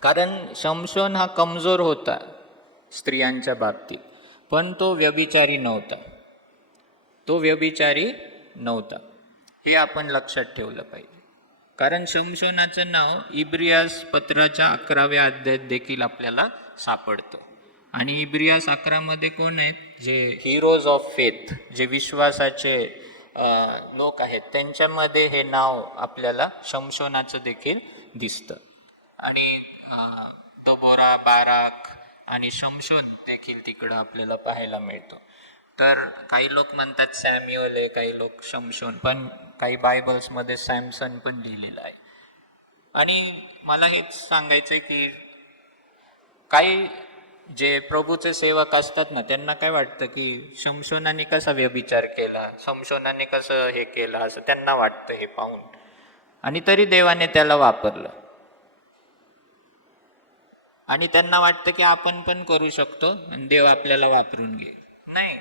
कारण शमशोन हा कमजोर होता स्त्रियांच्या बाबतीत, पण तो व्यभिचारी नव्हता. तो व्यभिचारी नव्हता, हे आपण लक्षात ठेवलं पाहिजे. कारण शमशोनाचं नाव इब्रियास पत्राच्या 11व्या अध्यायात देखील आपल्याला सापडतं. आणि इब्रियास 11 कोण आहेत, जे हिरोज ऑफ फेथ, जे विश्वासाचे लोक आहेत, त्यांच्यामध्ये हे नाव आपल्याला शमशोनाचं देखील दिसतं. आणि दबोरा, बाराक आणि शमशोन देखील तिकडं आपल्याला पाहायला मिळतो. तर काही लोक म्हणतात सॅम्युअल आहे, काही लोक शमशोन, पण काही बायबल्समध्ये सॅमसन पण लिहिलेलं आहे. आणि मला हेच सांगायचं आहे की काही जे प्रभूचे सेवक असतात ना, त्यांना काय वाटतं की शमशोनाने कसा व्यभिचार केला, शमशोनाने कसं हे केलं, असं त्यांना वाटतं हे पाहून. आणि तरी देवाने त्याला वापरलं. आणि त्यांना वाटतं की आपण पण करू शकतो आणि देव आपल्याला वापरून घेईल. नाही,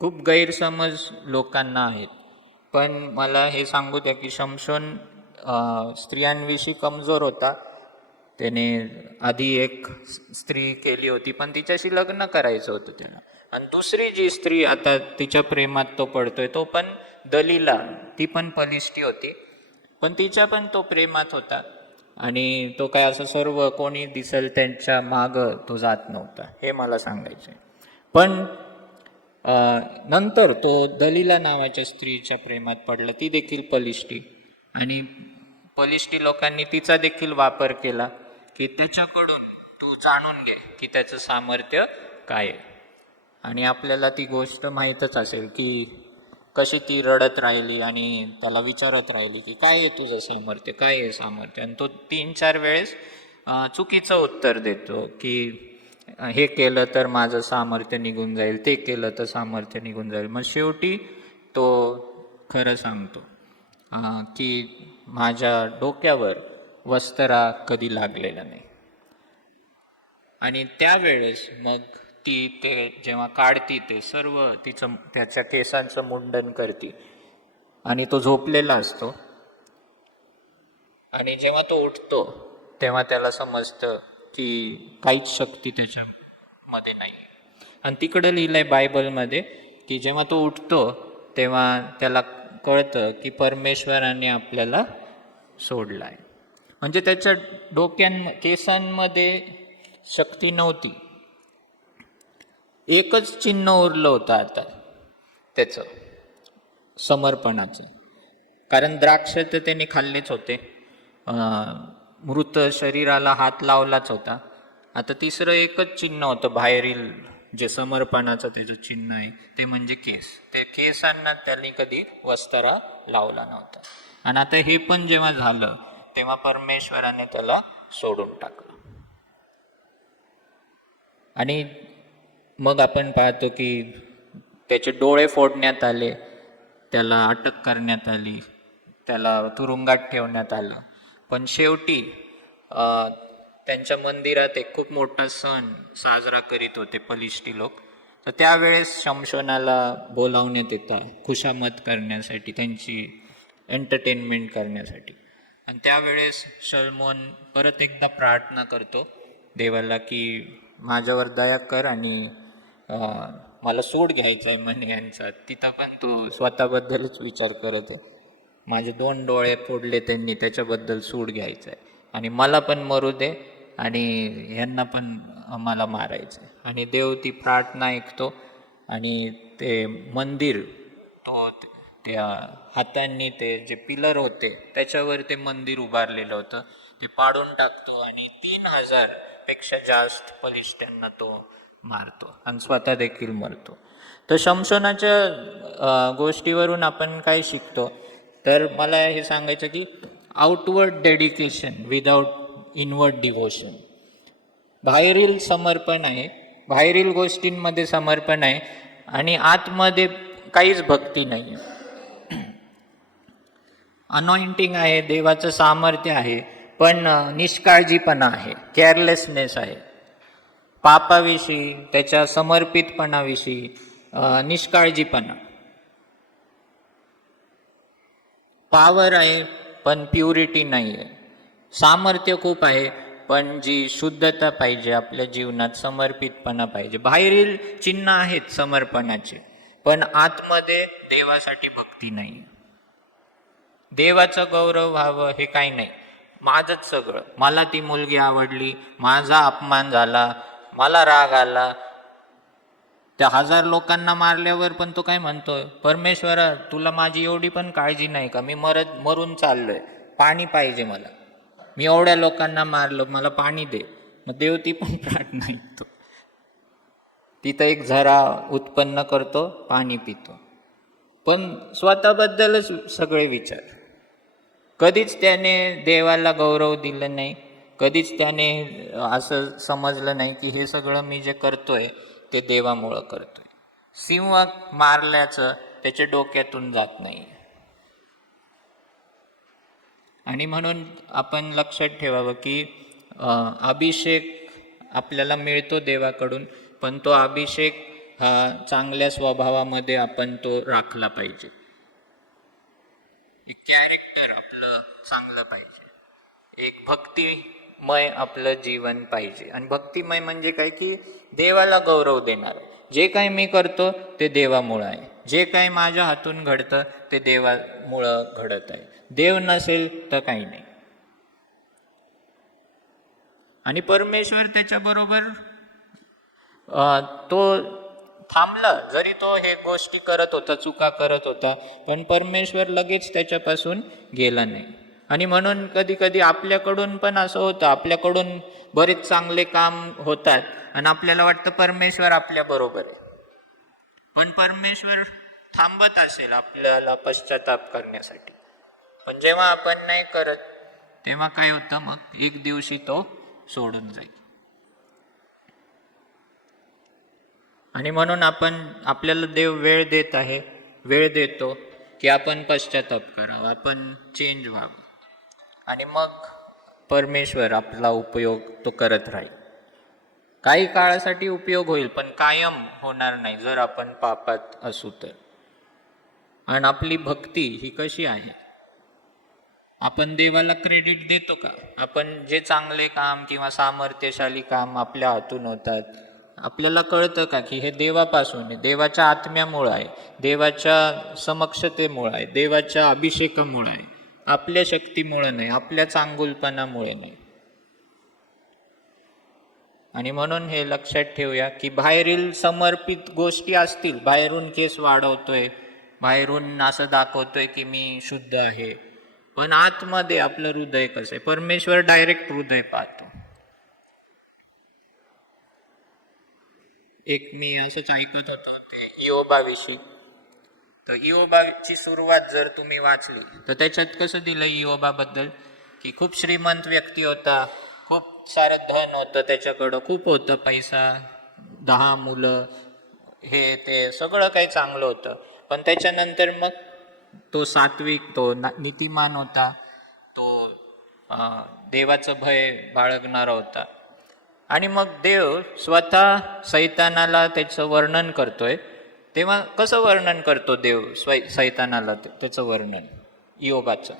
खूप गैरसमज लोकांना आहेत. पण मला हे सांगू द्या की शमशोन स्त्रियांविषयी कमजोर होता. त्याने आधी एक स्त्री केली होती, पण तिच्याशी लग्न करायचं होतं त्याला. आणि दुसरी जी स्त्री आता तिच्या प्रेमात तो पडतोय, तो पण दलीला, ती पण पलिष्ठी होती, पण तिच्या पण तो प्रेमात होता. आणि तो काय असं सर्व कोणी दिसेल त्यांच्या मागं तो जात नव्हता, हे मला सांगायचं आहे. पण नंतर तो दलीला नावाच्या स्त्रीच्या प्रेमात पडला, ती देखील पलिष्ठी. आणि पलिष्ठी लोकांनी तिचा देखील वापर केला की त्याच्याकडून तू जाणून घे की त्याचं सामर्थ्य काय आहे. आणि आपल्याला ती गोष्ट माहीतच असेल की कशी ती रडत राहिली आणि त्याला विचारत राहिली की काय आहे तुझं सामर्थ्य, काय आहे सामर्थ्य. आणि तो 3-4 वेळेस चुकीचं उत्तर देतो की हे केलं तर माझं सामर्थ्य निघून जाईल, ते केलं तर सामर्थ्य निघून जाईल. मग शेवटी तो खरं सांगतो की माझ्या डोक्यावर वस्त्रा कधी लागलेला नाही. आणि त्यावेळेस मग ती ते जेव्हा काढती, ते सर्व तिचं त्याच्या केसांचं मुंडन करते आणि तो झोपलेला असतो. आणि जेव्हा तो उठतो तेव्हा त्याला समजतं की काहीच शक्ती त्याच्यामध्ये नाही. आणि तिकडं लिहिलंय बायबलमध्ये की जेव्हा तो उठतो तेव्हा त्याला कळतं की परमेश्वराने आपल्याला सोडला आहे. म्हणजे त्याच्या केसांमध्ये शक्ती नव्हती. एकच चिन्ह उरलं होतं आता त्याचं, समर्पणाचं. कारण द्राक्ष तर त्याने खाल्लेच होते, मृत शरीराला हात लावलाच होता. आता तिसरं एकच चिन्ह होतं बाहेरील, जे समर्पणाचं त्याचं चिन्ह आहे, ते म्हणजे केस. ते केसांना त्यांनी कधी वस्त्रा लावला नव्हता. आणि आता हे पण जेव्हा झालं तेव्हा परमेश्वराने त्याला सोडून टाकलं. आणि मग आपण पाहतो की त्याचे डोळे फोडण्यात आले, त्याला अटक करण्यात आली, त्याला तुरुंगात ठेवण्यात आलं. पण शेवटी त्यांच्या मंदिरात एक खूप मोठा सण साजरा करीत होते पलिष्ठी लोक. तर त्यावेळेस शमशोनाला बोलावण्यात येतं खुशामत करण्यासाठी, त्यांची एंटरटेनमेंट करण्यासाठी. आणि त्यावेळेस शल्मोन परत एकदा प्रार्थना करतो देवाला की माझ्यावर दया कर आणि मला सूड घ्यायचा आहे म्हणे यांचा. तिथं पण तू स्वतःबद्दलच विचार करत आहे, माझे 2 डोळे फोडले त्यांनी, त्याच्याबद्दल सूड घ्यायचं आहे. आणि मला पण मरू दे आणि यांना पण मला मारायचं आहे. आणि देव ती प्रार्थना ऐकतो आणि ते मंदिर, तो त्या हातांनी ते जे पिलर होते त्याच्यावर ते मंदिर उभारलेलं होतं ते पाडून टाकतो आणि 3000 पेक्षा जास्त पलिष्ठ्यांना तो मारतो आणि स्वतः देखील मरतो. तर शमशोनाच्या गोष्टीवरून आपण काय शिकतो, तर मला हे सांगायचं की outward dedication without inward devotion. बाहेरील समर्पण आहे, बाहेरील गोष्टींमध्ये समर्पण आहे आणि आतमध्ये काहीच भक्ती नाही आहे. अनॉइंटिंग आहे, देवाचं सामर्थ्य आहे, पण निष्काळजीपणा आहे, केअरलेसनेस आहे. पापाविषयी, त्याच्या समर्पितपणाविषयी निष्काळजीपणा. पॉवर आहे पण प्युरिटी नाही आहे. सामर्थ्य खूप आहे पण जी शुद्धता पाहिजे आपल्या जीवनात, समर्पितपणा पाहिजे. बाहेरील चिन्ह आहेत समर्पणाचे, पण आतमध्ये देवासाठी भक्ती नाही. देवाचं गौरव व्हावं हे काही नाही, माझंच सगळं. मला ती मुलगी आवडली, माझा अपमान झाला, मला राग आला, त्या 1000 लोकांना मारल्यावर पण तो काय म्हणतोय, परमेश्वरा तुला माझी एवढी पण काळजी नाही का? मी मरून चाललोय, पाणी पाहिजे मला, मी एवढ्या लोकांना मारलं, मला पाणी दे. मग देव ती पण प्रार्थना ऐकतो. तिथं एक झरा उत्पन्न करतो, पाणी पितो, पण स्वतःबद्दलच सगळे विचार. कधीच त्याने देवाला गौरव दिला नाही, कधीच त्याने असं समजलं नाही की हे सगळं मी जे करतोय ते देवामुळं करतोय. सिंह मारल्याचं त्याच्या डोक्यातून जात नाही. आणि म्हणून आपण लक्षात ठेवावं की अभिषेक आपल्याला मिळतो देवाकडून, पण तो अभिषेक हा चांगल्या स्वभावामध्ये आपण तो राखला पाहिजे. एक कॅरेक्टर आपलं चांगलं पाहिजे, एक भक्तिमय आपलं जीवन पाहिजे. आणि भक्तिमय म्हणजे काय की देवाला गौरव देणार. जे काही मी करतो ते देवामुळं आहे, जे काही माझ्या हातून घडतं ते देवामुळं घडत आहे. देव नसेल तर काही नाही. आणि परमेश्वर त्याच्याबरोबर तो थांबला, जरी तो हे गोष्टी करत होता, चुका करत होता, पण परमेश्वर लगेच त्याच्यापासून गेला नाही. आणि म्हणून कधी कधी आपल्याकडून पण असं होतं, आपल्याकडून बरेच चांगले काम होतात आणि आपल्याला वाटतं परमेश्वर आपल्या बरोबर आहे, पण परमेश्वर थांबत असेल आपल्याला पश्चाताप करण्यासाठी. पण जेव्हा आपण नाही करत तेव्हा काय होतं, मग एक दिवशी तो सोडून जाईल. आणि म्हणून आपल्याला देव वेळ देत आहे, वेळ देतो की आपण पश्चाताप करावं, आपण चेंज व्हावं, आणि मग परमेश्वर आपला उपयोग तो करत राहील. काही काळासाठी उपयोग होईल पण कायम होणार नाही जर आपण पापात असू तर. आणि आपली भक्ती ही कशी आहे, आपण देवाला क्रेडिट देतो का? आपण जे चांगले काम किंवा सामर्थ्यशाली काम आपल्या हातून होतात, आपल्याला कळतं का की हे देवापासून आहे, देवाच्या आत्म्यामुळे आहे, देवाच्या समक्षतेमुळे आहे, देवाच्या अभिषेकामुळे आहे, आपल्या शक्तीमुळे नाही, आपल्या चांगुलपणामुळे नाही. आणि म्हणून हे लक्षात ठेवूया की बाहेरील समर्पित गोष्टी असतील, बाहेरून केस वाढवतोय, बाहेरून असं दाखवतोय की मी शुद्ध आहे, पण आतमध्ये आपलं हृदय कसं आहे? परमेश्वर डायरेक्ट हृदय पाहतो. एक मी असंच ऐकत होतो ते इयोबाविषयी. तर इयोबाची सुरुवात जर तुम्ही वाचली तर त्याच्यात कसं दिलं इयोबाबद्दल, की खूप श्रीमंत व्यक्ती होता, खूप सारं धन होतं त्याच्याकडं, खूप होतं पैसा, 10 मुलं, हे ते सगळं काही चांगलं होतं. पण त्याच्यानंतर मग तो सात्विक, तो नीतिमान होता, तो देवाचं भय बाळगणारा होता. आणि मग देव स्वतः सैतानाला त्याचं वर्णन करतोय. तेव्हा कसं वर्णन करतो देव सैतानाला त्याचं वर्णन इयोबाचं,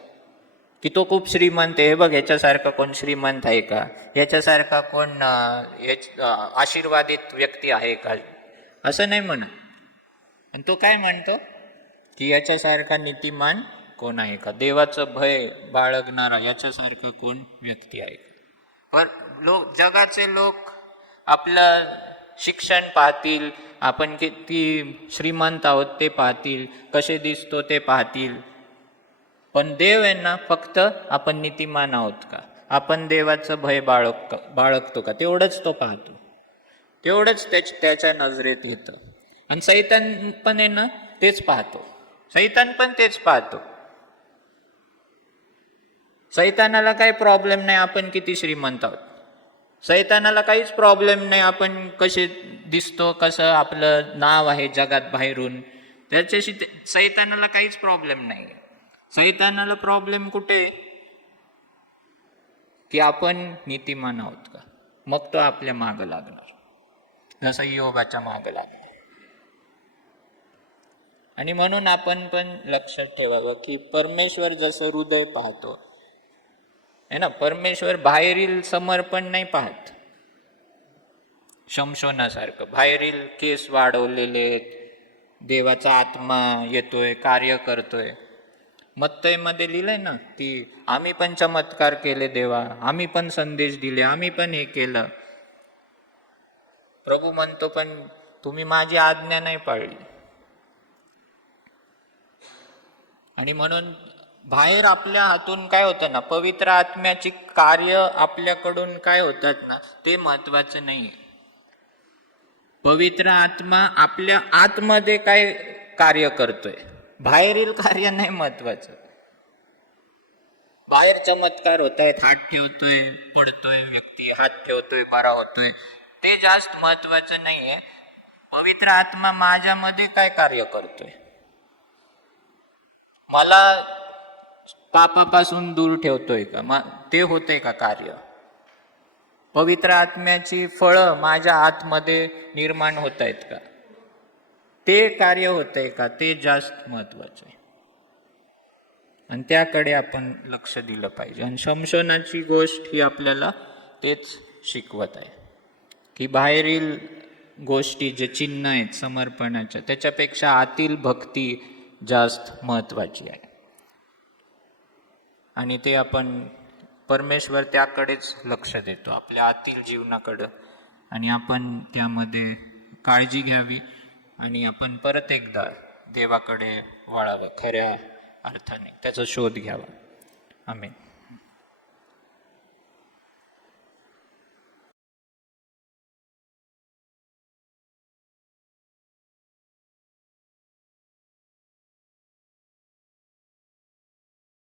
की तो खूप श्रीमंत आहे, हे बघ याच्यासारखा कोण श्रीमंत आहे का, याच्यासारखा कोण आशीर्वादित व्यक्ती आहे का, असं नाही म्हणत. आणि तो काय म्हणतो की याच्यासारखा नीतिमान कोण आहे का, देवाचं भय बाळगणारा याच्यासारखं कोण व्यक्ती आहे का. पण जगाचे लोक आपलं शिक्षण पाहतील, आपण किती श्रीमंत आहोत ते पाहतील, कसे दिसतो ते पाहतील, पण देव आहे ना, फक्त आपण नीतिमान आहोत का, आपण देवाचं भय बाळगतो का, तेवढंच तो पाहतो, तेवढंच त्याच्या नजरेत येतं. आणि सैतान पण आहे ना तेच पाहतो, सैतान पण तेच पाहतो. सैतानाला काही प्रॉब्लेम नाही आपण किती श्रीमंत आहोत, सैतानाला काहीच प्रॉब्लेम नाही आपण कसे दिसतो, कसं आपलं नाव आहे जगात बाहेरून, त्याच्याशी सैतानाला काहीच प्रॉब्लेम नाही. सैतानाला प्रॉब्लेम कुठे? की आपण नीतिमान आहोत का? मग तो आपल्या मागं लागणार, जसं योगाच्या मागं लागणार. आणि म्हणून आपण पण लक्षात ठेवावं की परमेश्वर जसं हृदय पाहतो है ना, परमेश्वर बाहेरील समर्पण नाही पाहत. शमशोनासारखं बाहेरील केस वाढवलेले, देवाचा आत्मा येतोय, कार्य करतोय. मत्तईमध्ये लिहिलंय ना की आम्ही पण चमत्कार केले देवा, आम्ही पण संदेश दिले, आम्ही पण हे केलं. प्रभू म्हणतो पण तुम्ही माझी आज्ञा नाही पाळली. आणि म्हणून बाहेर आपल्या हातून काय होतं ना, पवित्र आत्म्याची कार्य आपल्याकडून काय होतात ना, ते महत्वाचं नाही. पवित्र आत्मा आपल्या आतमध्ये काय कार्य करतोय, बाहेरील कार्य नाही महत्वाचं. बाहेर चमत्कार होत आहेत, हात ठेवतोय पडतोय व्यक्ती, हात ठेवतोय बरा होतोय, ते जास्त महत्वाचं नाहीये. पवित्र आत्मा माझ्यामध्ये काय कार्य करतोय, मला पापापासून दूर ठेवतोय का, ते होतंय का कार्य? पवित्र आत्म्याची फळं माझ्या आतमध्ये निर्माण होत आहेत का, ते कार्य होतंय का, ते जास्त महत्वाचं आहे. आणि त्याकडे आपण लक्ष दिलं पाहिजे. आणि शमशोनाची गोष्ट ही आपल्याला तेच शिकवत आहे की बाहेरील गोष्टी जे चिन्ह आहेत समर्पणाच्या, त्याच्यापेक्षा आतील भक्ती जास्त महत्वाची आहे. आणि ते आपण परमेश्वर त्याकडेच लक्ष देतो, आपल्या आतील जीवनाकडं. आणि आपण त्यामध्ये काळजी घ्यावी आणि आपण परत एकदा देवाकडे वळावं, खऱ्या अर्थाने त्याचा शोध घ्यावा. आमेन.